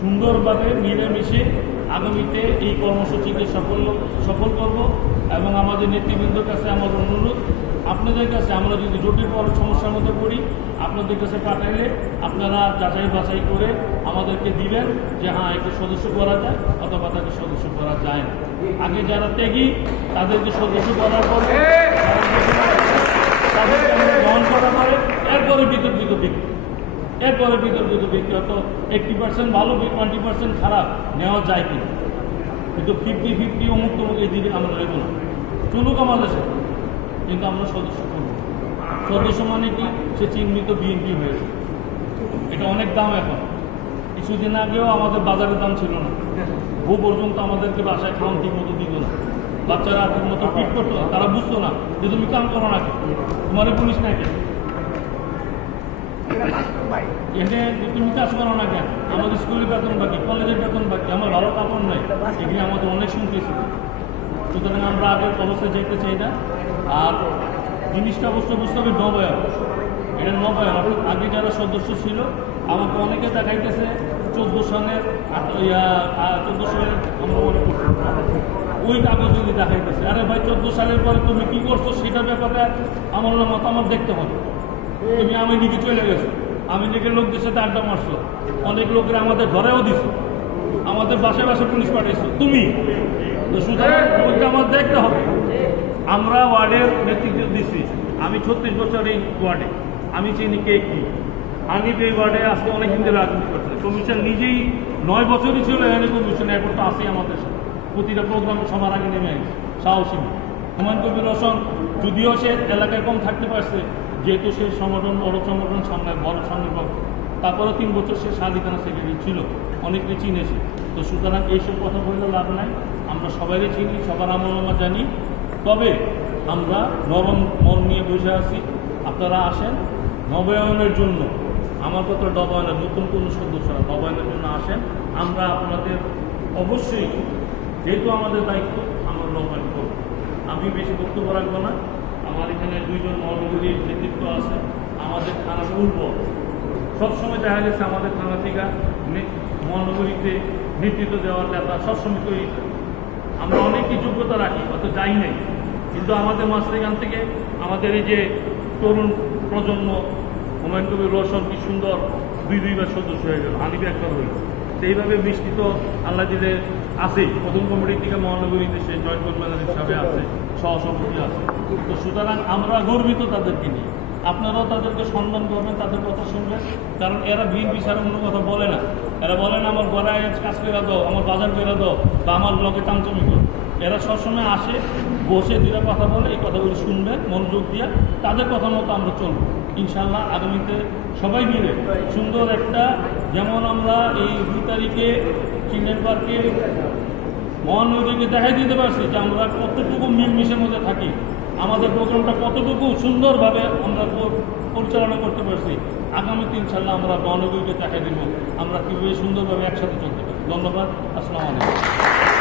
সুন্দরভাবে মিলেমিশে আগামীতে এই কর্মসূচিকে সফল সফল করব এবং আমাদের নেতৃবৃন্দর কাছে আমার অনুরোধ, আপনাদের কাছে আমরা যদি জটিল সমস্যার মধ্যে পড়ি, আপনাদের কাছে পাঠাইলে আপনারা যাচাই বাছাই করে আমাদেরকে দিবেন যে হ্যাঁ একে সদস্য করা যায় অথবা তাকে সদস্য করা যায় না। আগে যারা ত্যাগী, তাদেরকে সদস্য করার পরে তাদেরকে গ্রহণ করা পরে এরপরে বিতর্কিত ব্যক্তি। এরপরে বিতর্কিত ব্যক্তি অত এইটটি পার্সেন্ট ভালো টোয়েন্টি পার্সেন্ট খারাপ, নেওয়া যায় কি কিন্তু ফিফটি ফিফটি অমুক তমুক এই দিকে আমরা নেব না। চলুক আমাদের সাথে। কিন্তু আমরা সদস্য করব। সদস্য মানে কি? সে চিহ্নিত বিএনপি হয়েছে। এটা অনেক দাম এখন। কিছুদিন আগেও আমাদের বাজারের দাম ছিল না। বউ পর্যন্ত আমাদেরকে বাসায় খাওয়ান ঠিক মতো দিত না। বাচ্চারা ঠিক মতো পিট করতো না। তারা বুঝতো না যে, তুমি কাম করো না তোমার পুলিশ নাই কেন? আমাদের স্কুলের বেতন বাকি, কলেজের বেতন বাকি, আমার ভালো কাপড় নাই। এখানে আমাদের অনেক শুনতেছি। সুতরাং আমরা আগের অবস্থায় যেতে চাই না। আর জিনিসটা অবশ্য বুঝতে হবে নবায়ন এটা নবায়ন আগে যারা সদস্য ছিল, আমাকে অনেকে দেখাইতেছে, চোদ্দ সনের চোদ্দ সালের ওই কাগজ যদি দেখাইতেছে। আরে ভাই, চোদ্দ সালের পরে তুমি কি করছ? সেটা ব্যাপারে আমার মতামত দেখতে হবে। তুমি আমি দিকে চলে গেছো। আমি দিকে লোকদের সাথে আড্ডা মারছো। অনেক লোকের আমাদের ঘরেও দিছো। আমাদের বাসায় বাসায় পুলিশ পাঠিয়েছো তুমি? আমার দেখতে হবে। আমরা ওয়ার্ডের নেতৃত্ব দিচ্ছি আমি ছত্রিশ বছর এই ওয়ার্ডে। আমি চিনি কে কি। আমি এই ওয়ার্ডে আজকে অনেকদিন ধরে রাজনীতি করছে। কমিশন নিজেই নয় বছরই ছিল এখানে কমিশন, এখন তো আসেই আমাদের সাথে। প্রতিটা প্রোগ্রাম সবার আগে নেমে গেছে সাহসী হুমায়ুন কবির রোশন যদিও সে এলাকায় কম থাকতে পারছে যেহেতু সে সংগঠন, বড় সংগঠন সামনে বড় সংগঠন তারপরে তিন বছর সে স্বাধীনতা সেক্রেটারি ছিল। অনেকে চিনেছে। তো সুতরাং এইসব কথা বললে লাভ নাই। আমরা সবাইকে চিনি, সবার আমলমা জানি। তবে আমরা নরম মন নিয়ে বসে আছি। আপনারা আসেন নবায়নের জন্য। আমার কথা নবায়নের, নতুন কোনো সদস্য নবায়নের জন্য আসেন। আমরা আপনাদের অবশ্যই, যেহেতু আমাদের দায়িত্ব, আমরা নবায়ন করব। আমি বেশি বক্তব্য রাখব না। আমার দুইজন মহানগরীর নেতৃত্ব আছে, আমাদের থানা পূর্ব সবসময় দেখা গেছে আমাদের থানা থেকে মহানগরীতে নেতৃত্ব দেওয়ার নেতা সবসময় তৈরি থাকে। আমরা অনেকই যোগ্যতা রাখি, অত যাই নাই। কিন্তু আমাদের মাঝখান থেকে আমাদের এই যে তরুণ প্রজন্ম, হুমায়ুন কবির রোশন কি সুন্দর, দুই দুইবার সদস্য হয়ে গেল আনিবে একবার হইল তো এইভাবে মিষ্টি তো আল্লাহ দিলে আছেই প্রথম কমিটি থেকে মহানগরীতে সে জয়েন্ট কনভেনার হিসাবে আছে, সহসভাপতি আছে। তো সুতরাং আমরা গর্বিত তাদেরকে নিয়ে। আপনারাও তাদেরকে সম্মান করবেন, তাদের কথা শুনবেন। কারণ এরা বিএনপি ছাড়া অন্য কথা বলে না। এরা বলে না, আমার গড়ায় কাজ করে দাও, আমার বাজার করে দাও বা আমার ব্লকে চামচমি করো। এরা সবসময় আসে, বসে দুটা কথা বলে, এই কথাগুলো শুনবেন মনোযোগ দিয়ে তাদের কথা মতো আমরা চলবো। ইনশাল্লাহ আগামীতে সবাই মিলে সুন্দর একটা, যেমন আমরা এই দুই তারিখে চিনের পার্কে মহানগরীকে দেখাই দিতে পারছি যে আমরা কতটুকু মিলমিশের মধ্যে থাকি। আমাদের প্রোগ্রামটা কতটুকু সুন্দরভাবে আমরা পরিচালনা করতে পারছি আগামীতে ইনশাল্লাহ আমরা মহানগরীকে দেখা দিব, আমরা কীভাবে সুন্দরভাবে একসাথে চলতে পারি। ধন্যবাদ, আসসালামু আলাইকুম।